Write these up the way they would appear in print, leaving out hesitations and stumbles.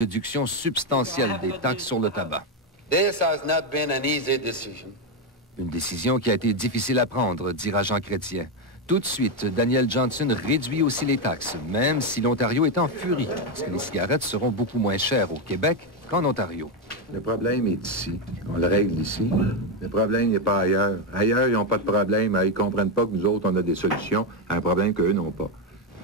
réduction substantielle des taxes sur le tabac. Une décision qui a été difficile à prendre, dira Jean Chrétien. Tout de suite, Daniel Johnson réduit aussi les taxes, même si l'Ontario est en furie, parce que les cigarettes seront beaucoup moins chères au Québec qu'en Ontario. Le problème est ici. On le règle ici. Le problème n'est pas ailleurs. Ailleurs, ils n'ont pas de problème. Ils ne comprennent pas que nous autres, on a des solutions à un problème qu'eux n'ont pas.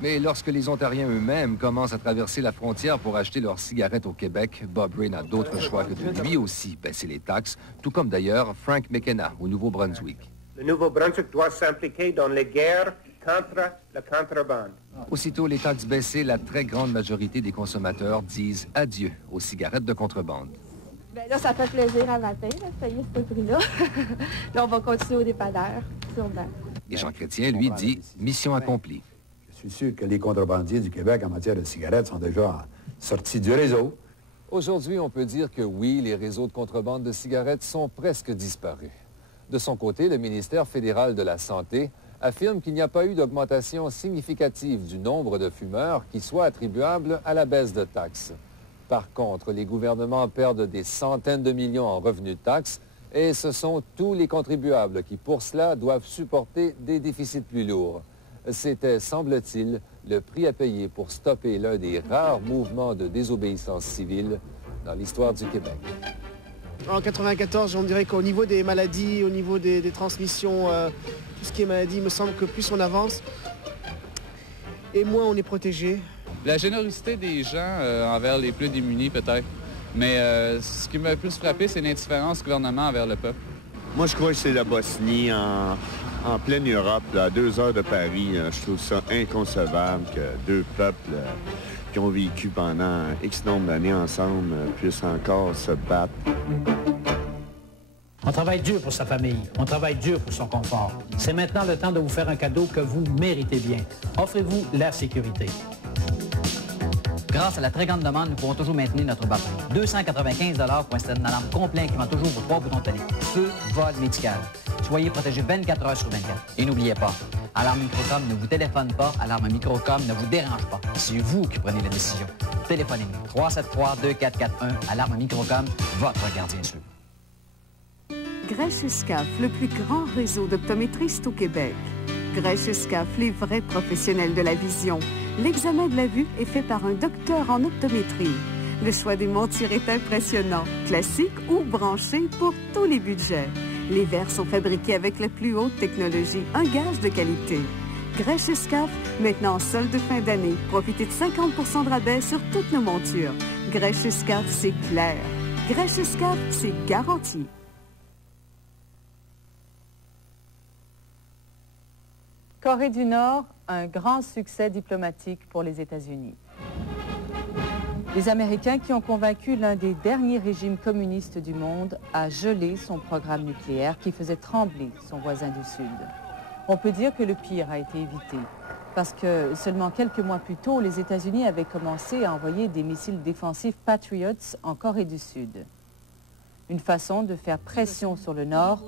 Mais lorsque les Ontariens eux-mêmes commencent à traverser la frontière pour acheter leurs cigarettes au Québec, Bob Ray n'a d'autre choix que de lui aussi baisser les taxes, tout comme d'ailleurs Frank McKenna au Nouveau-Brunswick. Le Nouveau-Brunswick doit s'impliquer dans les guerres contre la contrebande. Aussitôt les taxes baissées, la très grande majorité des consommateurs disent adieu aux cigarettes de contrebande. Bien là, ça fait plaisir à matin, de payer ce prix-là. Là, on va continuer au dépanneur, sûrement. Et Jean Chrétien, lui, dit mission accomplie. Je suis sûr que les contrebandiers du Québec en matière de cigarettes sont déjà sortis du réseau. Aujourd'hui, on peut dire que oui, les réseaux de contrebande de cigarettes sont presque disparus. De son côté, le ministère fédéral de la Santé affirme qu'il n'y a pas eu d'augmentation significative du nombre de fumeurs qui soit attribuable à la baisse de taxes. Par contre, les gouvernements perdent des centaines de millions en revenus de taxes et ce sont tous les contribuables qui, pour cela, doivent supporter des déficits plus lourds. C'était, semble-t-il, le prix à payer pour stopper l'un des rares mouvements de désobéissance civile dans l'histoire du Québec. En 1994, on dirait qu'au niveau des maladies, au niveau des transmissions, tout ce qui est maladie, il me semble que plus on avance et moins on est protégé. La générosité des gens envers les plus démunis, peut-être. Mais ce qui m'a le plus frappé, c'est l'indifférence du gouvernement envers le peuple. Moi, je crois que c'est la Bosnie en pleine Europe, à 2 heures de Paris. Je trouve ça inconcevable que deux peuples qui ont vécu pendant X nombre d'années ensemble puissent encore se battre. On travaille dur pour sa famille. On travaille dur pour son confort. C'est maintenant le temps de vous faire un cadeau que vous méritez bien. Offrez-vous la sécurité. Grâce à la très grande demande, nous pourrons toujours maintenir notre batterie. 295 pour installer une alarme complète qui vend toujours vos 3 boutons de panique. Feu, vol, médical. Soyez protégés 24 heures sur 24. Et n'oubliez pas, Alarme Microcom ne vous téléphone pas, Alarme Microcom ne vous dérange pas. C'est vous qui prenez la décision. Téléphonez-nous. 373-2441, Alarme Microcom, votre gardien sûr. Grèche-Escaf, le plus grand réseau d'optométristes au Québec. Grèche-Escaf, les vrais professionnels de la vision. L'examen de la vue est fait par un docteur en optométrie. Le choix des montures est impressionnant, classique ou branché pour tous les budgets. Les verres sont fabriqués avec la plus haute technologie, un gage de qualité. Grèche-Escaf, maintenant en solde de fin d'année. Profitez de 50% de rabais sur toutes nos montures. Grèche-Escaf, c'est clair. Grèche-Escaf, c'est garanti. Corée du Nord, un grand succès diplomatique pour les États-Unis. Les Américains qui ont convaincu l'un des derniers régimes communistes du monde à geler son programme nucléaire qui faisait trembler son voisin du Sud. On peut dire que le pire a été évité, parce que seulement quelques mois plus tôt, les États-Unis avaient commencé à envoyer des missiles défensifs Patriots en Corée du Sud. Une façon de faire pression sur le Nord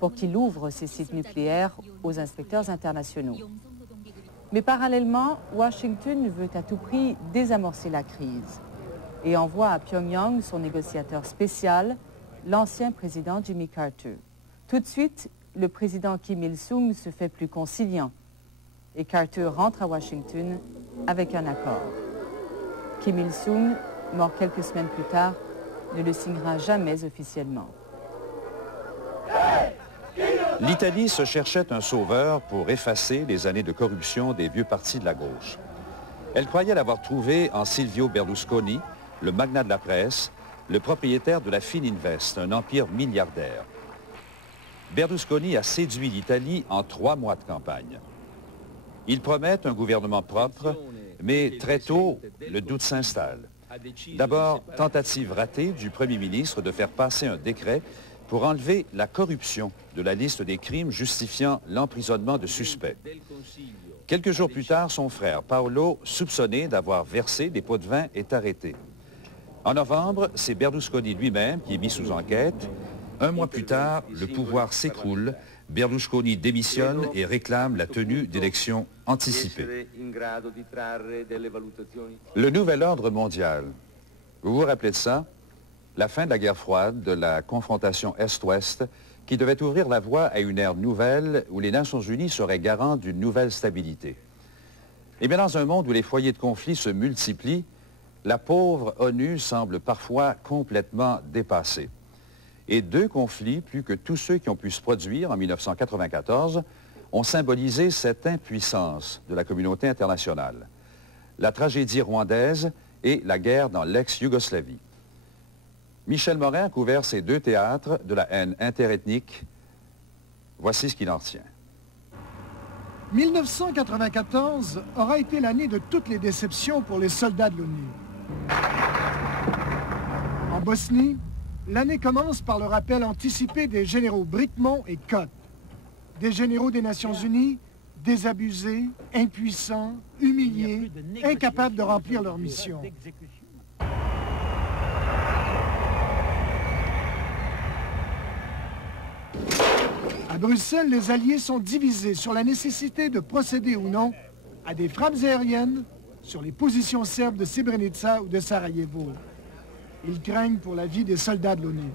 pour qu'il ouvre ses sites nucléaires aux inspecteurs internationaux. Mais parallèlement, Washington veut à tout prix désamorcer la crise et envoie à Pyongyang son négociateur spécial, l'ancien président Jimmy Carter. Tout de suite, le président Kim Il-sung se fait plus conciliant et Carter rentre à Washington avec un accord. Kim Il-sung, mort quelques semaines plus tard, ne le signera jamais officiellement. L'Italie se cherchait un sauveur pour effacer les années de corruption des vieux partis de la gauche. Elle croyait l'avoir trouvé en Silvio Berlusconi, le magnat de la presse, le propriétaire de la Fininvest, un empire milliardaire. Berlusconi a séduit l'Italie en 3 mois de campagne. Il promet un gouvernement propre, mais très tôt, le doute s'installe. D'abord, tentative ratée du Premier ministre de faire passer un décret pour enlever la corruption de la liste des crimes justifiant l'emprisonnement de suspects. Quelques jours plus tard, son frère Paolo, soupçonné d'avoir versé des pots de vin, est arrêté. En novembre, c'est Berlusconi lui-même qui est mis sous enquête. 1 mois plus tard, le pouvoir s'écroule. Berlusconi démissionne et réclame la tenue d'élections anticipées. Le nouvel ordre mondial. Vous vous rappelez de ça? La fin de la guerre froide, de la confrontation Est-Ouest, qui devait ouvrir la voie à une ère nouvelle où les Nations unies seraient garants d'une nouvelle stabilité. Eh bien, dans un monde où les foyers de conflit se multiplient, la pauvre ONU semble parfois complètement dépassée. Et 2 conflits, plus que tous ceux qui ont pu se produire en 1994, ont symbolisé cette impuissance de la communauté internationale. La tragédie rwandaise et la guerre dans l'ex-Yougoslavie. Michel Morin a couvert ces 2 théâtres de la haine interethnique. Voici ce qu'il en retient. 1994 aura été l'année de toutes les déceptions pour les soldats de l'ONU. En Bosnie, l'année commence par le rappel anticipé des généraux Brickmont et Koch, des généraux des Nations unies, désabusés, impuissants, humiliés, incapables de remplir leur mission. À Bruxelles, les Alliés sont divisés sur la nécessité de procéder ou non à des frappes aériennes sur les positions serbes de Srebrenica ou de Sarajevo. Ils craignent pour la vie des soldats de l'ONU.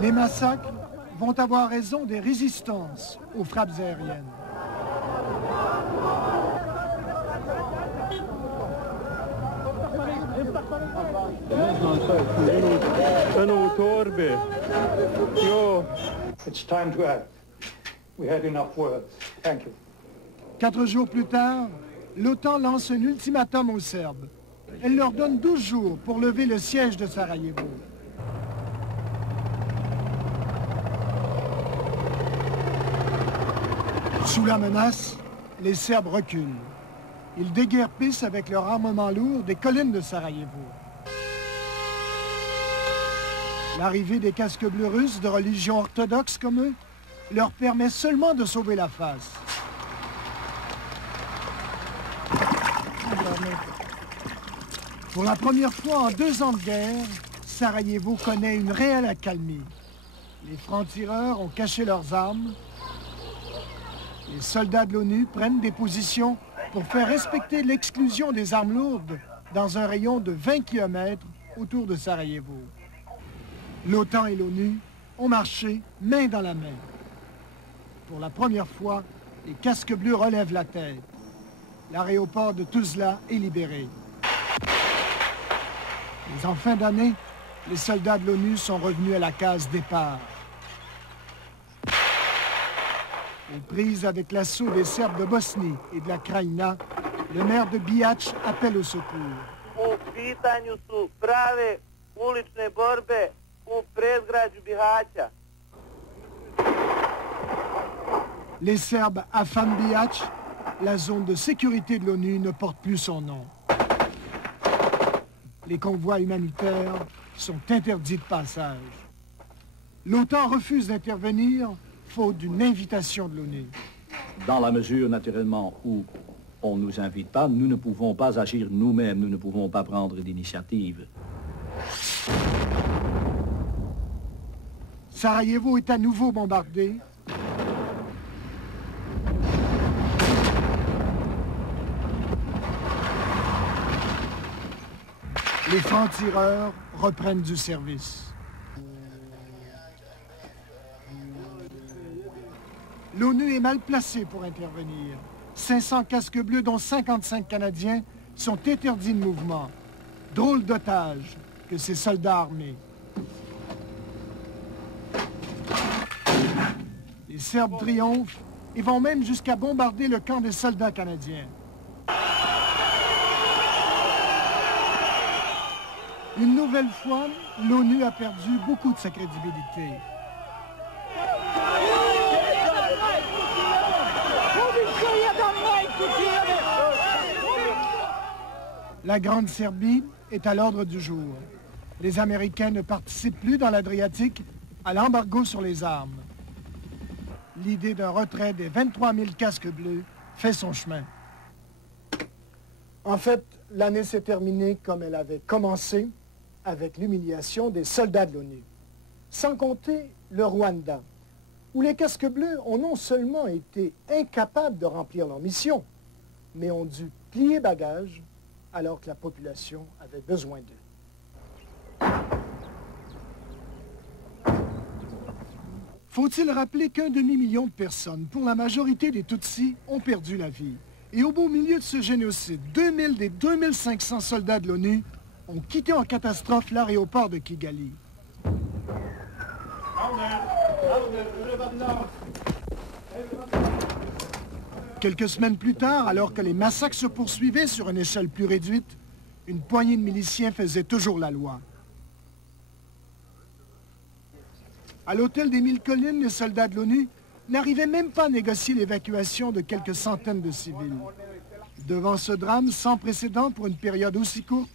Les massacres vont avoir raison des résistances aux frappes aériennes. It's time to act. We had enough words. Thank you. 4 jours plus tard, l'OTAN lance un ultimatum aux Serbes. Elle leur donne 12 jours pour lever le siège de Sarajevo. Sous la menace, les Serbes reculent. Ils déguerpissent avec leur armement lourd des collines de Sarajevo. L'arrivée des casques bleus russes de religion orthodoxe comme eux leur permet seulement de sauver la face. Pour la première fois en 2 ans de guerre, Sarajevo connaît une réelle accalmie. Les francs-tireurs ont caché leurs armes. Les soldats de l'ONU prennent des positions pour faire respecter l'exclusion des armes lourdes dans un rayon de 20 km autour de Sarajevo. L'OTAN et l'ONU ont marché main dans la main. Pour la première fois, les casques bleus relèvent la tête. L'aéroport de Tuzla est libéré. Mais en fin d'année, les soldats de l'ONU sont revenus à la case départ. Aux prises avec l'assaut des Serbes de Bosnie et de la Krajina, le maire de Bihač appelle au secours. U pitanju su prave ulične borbe u predgrađu Bihaća. Les Serbes affament Bihač. La zone de sécurité de l'ONU ne porte plus son nom. Les convois humanitaires sont interdits de passage. L'OTAN refuse d'intervenir faute d'une invitation de l'ONU. Dans la mesure, naturellement, où on ne nous invite pas, nous ne pouvons pas agir nous-mêmes, nous ne pouvons pas prendre d'initiative. Sarajevo est à nouveau bombardé. Les francs-tireurs reprennent du service. L'ONU est mal placée pour intervenir. 500 casques bleus, dont 55 Canadiens, sont interdits de mouvement. Drôle d'otages que ces soldats armés. Les Serbes triomphent et vont même jusqu'à bombarder le camp des soldats canadiens. Une nouvelle fois, l'ONU a perdu beaucoup de sa crédibilité. La Grande Serbie est à l'ordre du jour. Les Américains ne participent plus dans l'Adriatique à l'embargo sur les armes. L'idée d'un retrait des 23 000 casques bleus fait son chemin. En fait, l'année s'est terminée comme elle avait commencé, avec l'humiliation des soldats de l'ONU. Sans compter le Rwanda, où les casques bleus ont non seulement été incapables de remplir leur mission, mais ont dû plier bagages alors que la population avait besoin d'eux. Faut-il rappeler qu'un demi-million de personnes, pour la majorité des Tutsis, ont perdu la vie. Et au beau milieu de ce génocide, 2000 des 2500 soldats de l'ONU ont quitté en catastrophe l'aéroport de Kigali. Quelques semaines plus tard, alors que les massacres se poursuivaient sur une échelle plus réduite, une poignée de miliciens faisait toujours la loi. À l'hôtel des 1000 collines, les soldats de l'ONU n'arrivaient même pas à négocier l'évacuation de quelques centaines de civils. Devant ce drame sans précédent pour une période aussi courte,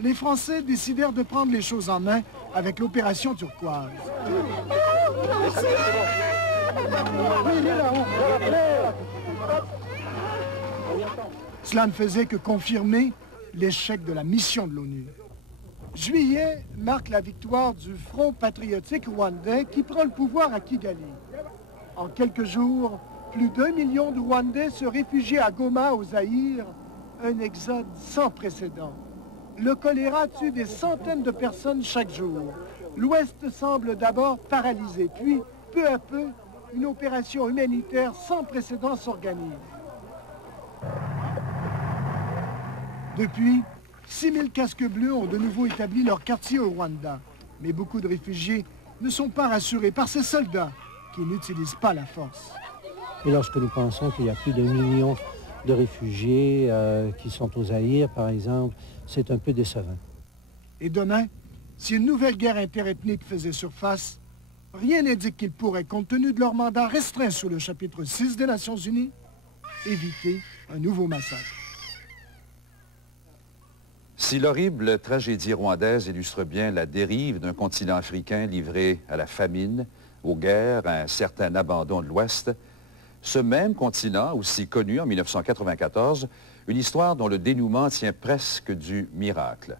les Français décidèrent de prendre les choses en main avec l'opération Turquoise. Cela ne faisait que confirmer l'échec de la mission de l'ONU. Juillet marque la victoire du Front patriotique rwandais qui prend le pouvoir à Kigali. En quelques jours, plus d'1 million de Rwandais se réfugient à Goma, au Zaïre, un exode sans précédent. Le choléra tue des centaines de personnes chaque jour. L'Ouest semble d'abord paralysé, puis, peu à peu, une opération humanitaire sans précédent s'organise. Depuis, 6000 casques bleus ont de nouveau établi leur quartier au Rwanda. Mais beaucoup de réfugiés ne sont pas rassurés par ces soldats qui n'utilisent pas la force. Et lorsque nous pensons qu'il y a plus d'1 million de réfugiés qui sont au Zaïre, par exemple, c'est un peu décevant. Et demain, si une nouvelle guerre interethnique faisait surface, rien n'indique qu'ils pourraient, compte tenu de leur mandat restreint sous le chapitre 6 des Nations Unies, éviter un nouveau massacre. Si l'horrible tragédie rwandaise illustre bien la dérive d'un continent africain livré à la famine, aux guerres, à un certain abandon de l'Ouest, ce même continent, aussi connu en 1994, une histoire dont le dénouement tient presque du miracle.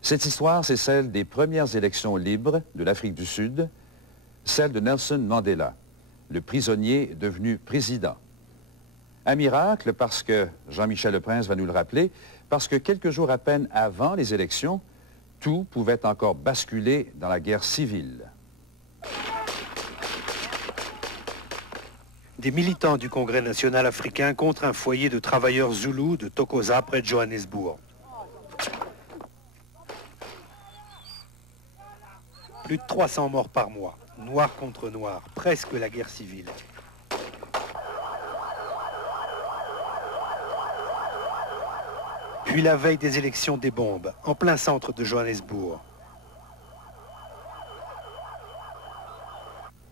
Cette histoire, c'est celle des premières élections libres de l'Afrique du Sud, celle de Nelson Mandela, le prisonnier devenu président. Un miracle parce que, Jean-Michel Leprince va nous le rappeler, parce que quelques jours à peine avant les élections, tout pouvait encore basculer dans la guerre civile. Des militants du Congrès national africain contre un foyer de travailleurs zoulous de Thokoza près de Johannesburg. Plus de 300 morts par mois, noir contre noir, presque la guerre civile. Puis la veille des élections, des bombes, en plein centre de Johannesburg.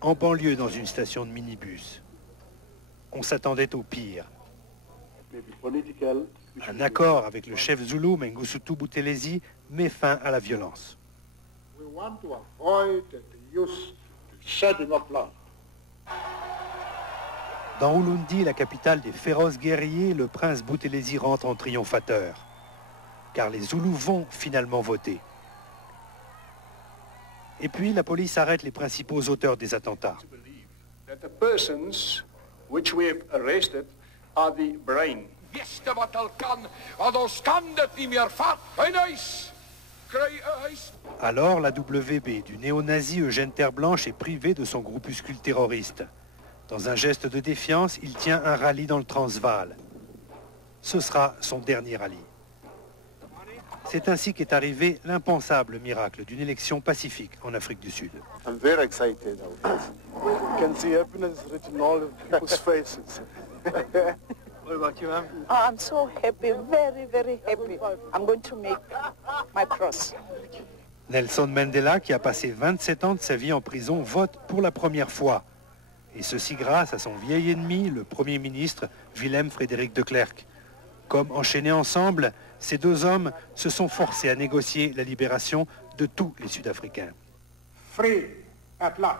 En banlieue, dans une station de minibus. On s'attendait au pire. Un accord avec le chef zoulou, Mengistu Buthelezi, met fin à la violence. Dans Ulundi, la capitale des féroces guerriers, le prince Buthelezi rentre en triomphateur. Car les Zoulous vont finalement voter. Et puis la police arrête les principaux auteurs des attentats. Alors la WB du néo-nazi Eugène Terreblanche est privé de son groupuscule terroriste. Dans un geste de défiance, il tient un rallye dans le Transvaal. Ce sera son dernier rallye. C'est ainsi qu'est arrivé l'impensable miracle d'une élection pacifique en Afrique du Sud. I'm very excited. You can see happiness written all of people's faces. What about you, ma'am? I'm so happy, very, very happy. I'm going to make my cross. Nelson Mandela, qui a passé 27 ans de sa vie en prison, vote pour la première fois. Et ceci grâce à son vieil ennemi, le Premier ministre Willem Frederik de Klerk. Comme enchaînés ensemble, ces deux hommes se sont forcés à négocier la libération de tous les Sud-Africains. Free at last.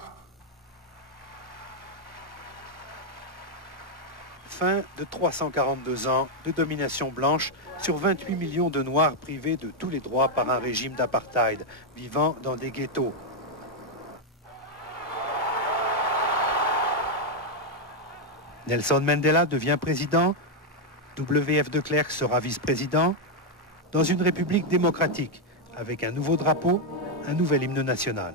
Fin de 342 ans de domination blanche sur 28 millions de Noirs privés de tous les droits par un régime d'apartheid, vivant dans des ghettos. Nelson Mandela devient président, W.F. de Klerk sera vice-président, dans une république démocratique, avec un nouveau drapeau, un nouvel hymne national.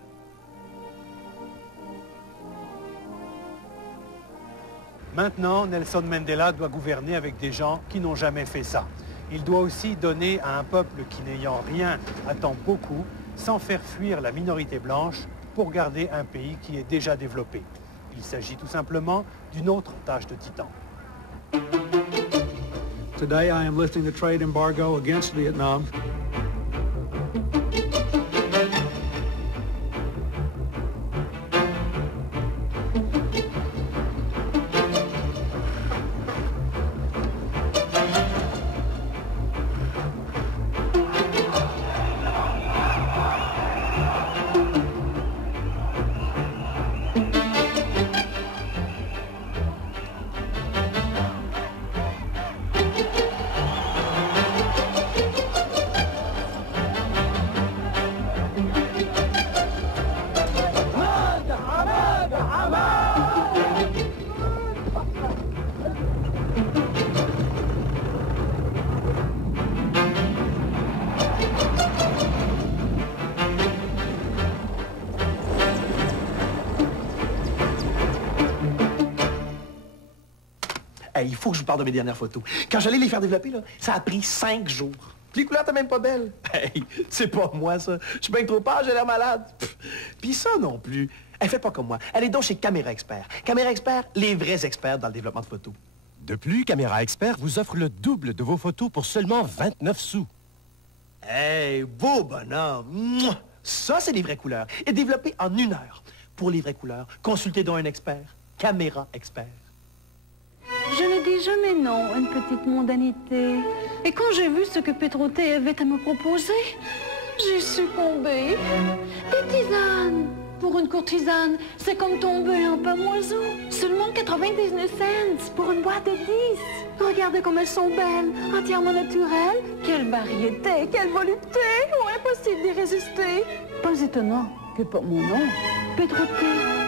Maintenant, Nelson Mandela doit gouverner avec des gens qui n'ont jamais fait ça. Il doit aussi donner à un peuple qui, n'ayant rien, attend beaucoup, sans faire fuir la minorité blanche, pour garder un pays qui est déjà développé. Il s'agit tout simplement d'une autre tâche de titan. Today I am lifting the trade embargo against Vietnam. Hey, il faut que je vous parle de mes dernières photos. Quand j'allais les faire développer, là, ça a pris 5 jours. Puis les couleurs étaient même pas belles. Hey, c'est pas moi, ça. Je suis bien trop pâle, j'ai l'air malade. Puis ça non plus. Elle fait pas comme moi. Elle est donc chez Caméra Expert. Caméra Expert, les vrais experts dans le développement de photos. De plus, Caméra Expert vous offre le double de vos photos pour seulement 29 sous. Hey, beau bonhomme. Mouah! Ça, c'est des vraies couleurs. Et développé en 1 heure. Pour les vraies couleurs, consultez donc un expert. Caméra Expert. Je ne dis jamais non à une petite mondanité. Et quand j'ai vu ce que Pétroté avait à me proposer, j'ai succombé. Des tisanes. Pour une courtisane, c'est comme tomber en pamoison. Seulement 99 cents pour une boîte de 10. Regardez comme elles sont belles, entièrement naturelles. Quelle variété, quelle volupté. Oh, impossible d'y résister. Pas étonnant que pour mon nom, Pétroté.